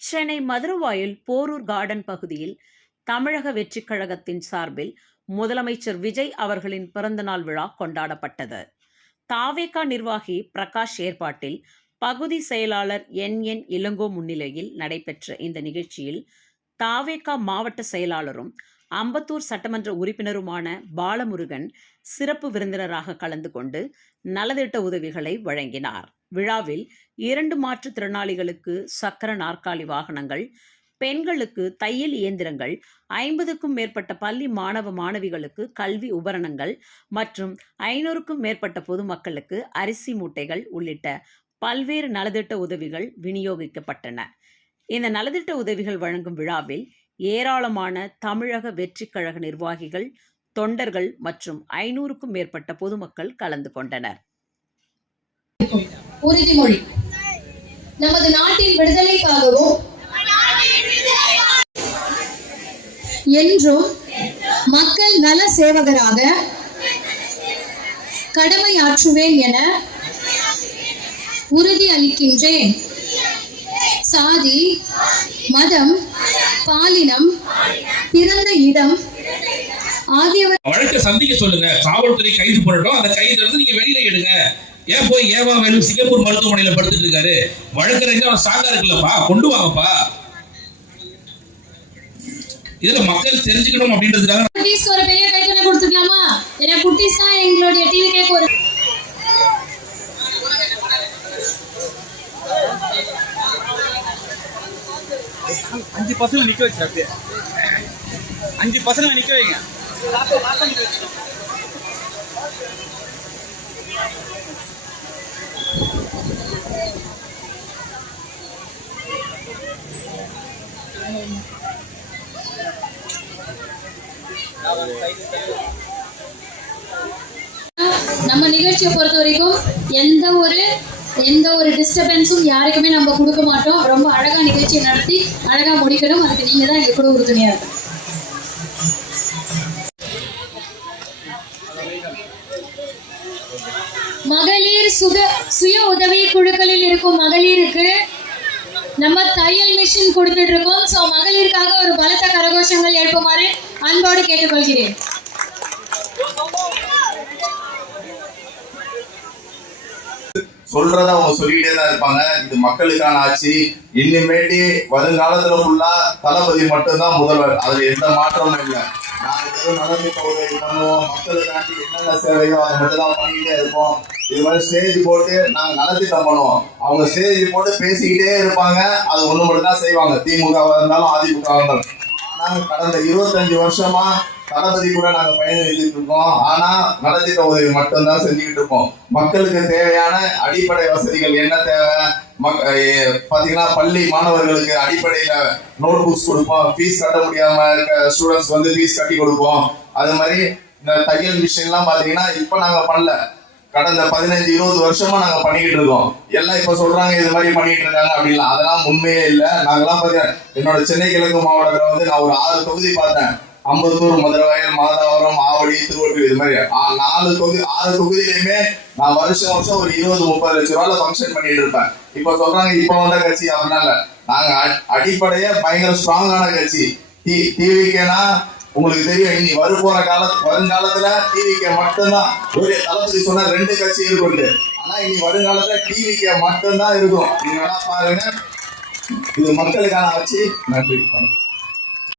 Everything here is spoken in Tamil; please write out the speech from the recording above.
சென்னை மதுரவாயல் போரூர் கார்டன் பகுதியில் தமிழக வெற்றிக் கழகத்தின் சார்பில் முதலமைச்சர் விஜய் அவர்களின் பிறந்தநாள் விழா கொண்டாடப்பட்டது. தாவேகா நிர்வாகி பிரகாஷ் ஏற்பாட்டில் பகுதி செயலாளர் என் இளங்கோ முன்னிலையில் நடைபெற்ற இந்த நிகழ்ச்சியில் தாவேகா மாவட்ட செயலாளரும் அம்பத்தூர் சட்டமன்ற உறுப்பினருமான பாலமுருகன் சிறப்பு விருந்தினராக கலந்து கொண்டு நலத்திட்ட உதவிகளை வழங்கினார். விழாவில் 2 மாற்றுத்திறனாளிகளுக்கு சக்கர நாற்காலி வாகனங்கள், பெண்களுக்கு தையல் இயந்திரங்கள், 50க்கும் மேற்பட்ட பள்ளி மாணவ மாணவிகளுக்கு கல்வி உபகரணங்கள் மற்றும் 500க்கும் மேற்பட்ட பொதுமக்களுக்கு அரிசி மூட்டைகள் உள்ளிட்ட பல்வேறு நலத்திட்ட உதவிகள் விநியோகிக்கப்பட்டன. இந்த நலத்திட்ட உதவிகள் வழங்கும் விழாவில் ஏராளமான தமிழக வெற்றிக் கழக நிர்வாகிகள், தொண்டர்கள் மற்றும் 500க்கும் மேற்பட்ட பொதுமக்கள் கலந்து கொண்டனர். உறுதிமொழி. நமது நாட்டின் விடுதலைக்காகவும் என்றும் மக்கள் நல சேவகராக கடமையாற்றுவேன் என உறுதி அளிக்கின்றேன். சாதி, மதம், பாலினம், பிறந்த இடம் ஆகியவற்றை வழக்கை சந்திக்க சொல்லுங்க. காவல்துறை கைது பண்ணட்டும், அந்த கைதுல இருந்து நீங்க வெளியில எடுங்க. ஏன் போய் வேலு சிங்கப்பூர் மருத்துவமனையில படுத்துட்டு இருக்காரு? வழக்கறிஞர் அவன் சாகா இருக்குல்லப்பா, கொண்டு வாங்கப்பா. இதுல மக்கள் தெரிஞ்சுக்கணும் அப்படின்றதுக்காக ஒரு பெரிய கைத்தனை கொடுத்துக்கலாமா? ஏன்னா குட்டீஸ் தான் எங்களுடைய டிவி கேட்க ஒரு 5 பசங்க நிக்க வச்சு அப்படியே 5 பசங்க நிக்க வைங்க. நம்ம நிகழ்ச்சியை பொறுத்த வரைக்கும் எந்த ஒரு டிஸ்டர்பன்ஸும் யாருக்குமே நம்ம கொடுக்க மாட்டோம். ரொம்ப அழகா நிகழ்ச்சியை நடத்தி அழகா முடிக்கணும். அதுக்கு நீங்க தான் எங்க கூட உறுதுணையா இருக்கும். மகளிர் சுய உதவி குழுக்களில் இருக்கும் மகளிருக்கு நம்ம தையல் மிஷின் கொடுத்துட்டு இருக்கோம். சோ மகளிருக்காக ஒரு பலத்த கரகோஷங்கள் எழுப்புமாறு அன்போடு கேட்டுக்கொள்கிறேன். சொல்றத அவங்க சொல்லிட்டே தான் இருப்பாங்க. இது மக்களுக்கான ஆட்சி. இனிமேட்டு வருங்காலத்துல ஃபுல்லா தளபதி மட்டும்தான் முதல்வர். அதுல எந்த மாற்றமும் இல்லை. நாங்க எதுவும் நலத்திட்ட உதவி பண்ணுவோம், மக்களுக்காண்டி என்னென்ன சேவையோ அதை மட்டும் தான் பண்ணிக்கிட்டே இருப்போம். இது மாதிரி ஸ்டேஜ் போட்டு நாங்க நலத்திட்டம் பண்ணுவோம். அவங்க ஸ்டேஜ் போட்டு பேசிக்கிட்டே இருப்பாங்க, அது ஒண்ணு மட்டும் தான் செய்வாங்க. திமுகவா இருந்தாலும் அதிமுகவா இருந்தாலும். நாங்க கடந்த 25 வருஷமா தளபதி கூட நாங்க பயணம் எழுதிட்டு இருக்கோம். ஆனா நலத்திட்ட உதவி மட்டும்தான் செஞ்சுக்கிட்டு இருக்கோம். மக்களுக்கு தேவையான அடிப்படை வசதிகள் என்ன தேவை பாத்தீங்கன்னா, பள்ளி மாணவர்களுக்கு அடிப்படையில நோட் புக்ஸ் கொடுப்போம். ஃபீஸ் கட்ட முடியாம இருக்க ஸ்டூடெண்ட்ஸ் வந்து ஃபீஸ் கட்டி கொடுப்போம். அது மாதிரி இந்த தையல் மிஷின் எல்லாம் பாத்தீங்கன்னா இப்ப நாங்க பண்ணல, கடந்த 15-20 வருஷமா நாங்க பண்ணிக்கிட்டு இருக்கோம். எல்லாம் இப்ப சொல்றாங்க இது மாதிரி பண்ணிட்டு இருக்காங்க அப்படின்லாம். அதெல்லாம் உண்மையே இல்லை. நாங்கெல்லாம் பாத்தீங்கன்னா என்னோட சென்னை கிழக்கு மாவட்டத்துல வந்து நான் ஒரு 6 தொகுதி பார்த்தேன். அம்பத்தூர், மதுரவாயல், மாதாவரம், ஆவடி, திருவள்ளூர், இது மாதிரி 6 தொகுதியிலுமே நான் வருஷம் ஒரு 20-30 லட்சம் ரூபாய்ல ஃபங்க்ஷன் பண்ணிட்டு இருப்பேன். இப்ப சொல்றாங்க இப்ப வந்த கட்சி அப்படின்னால. நாங்க அடிப்படையே பயங்கர ஸ்ட்ராங்கான கட்சி. டிவிக்கேனா உங்களுக்கு தெரியும், இனி வருங்காலத்துல டிவிக்கே மட்டும்தான். ஒரு தளபதி சொன்ன 2 கட்சி இருக்கு. ஆனா இனி வருங்காலத்துல டிவிக்கே மட்டும்தான் இருக்கும். நீங்க வேணா பாருங்க. இது மக்களுக்கான ஆட்சி. நன்றி.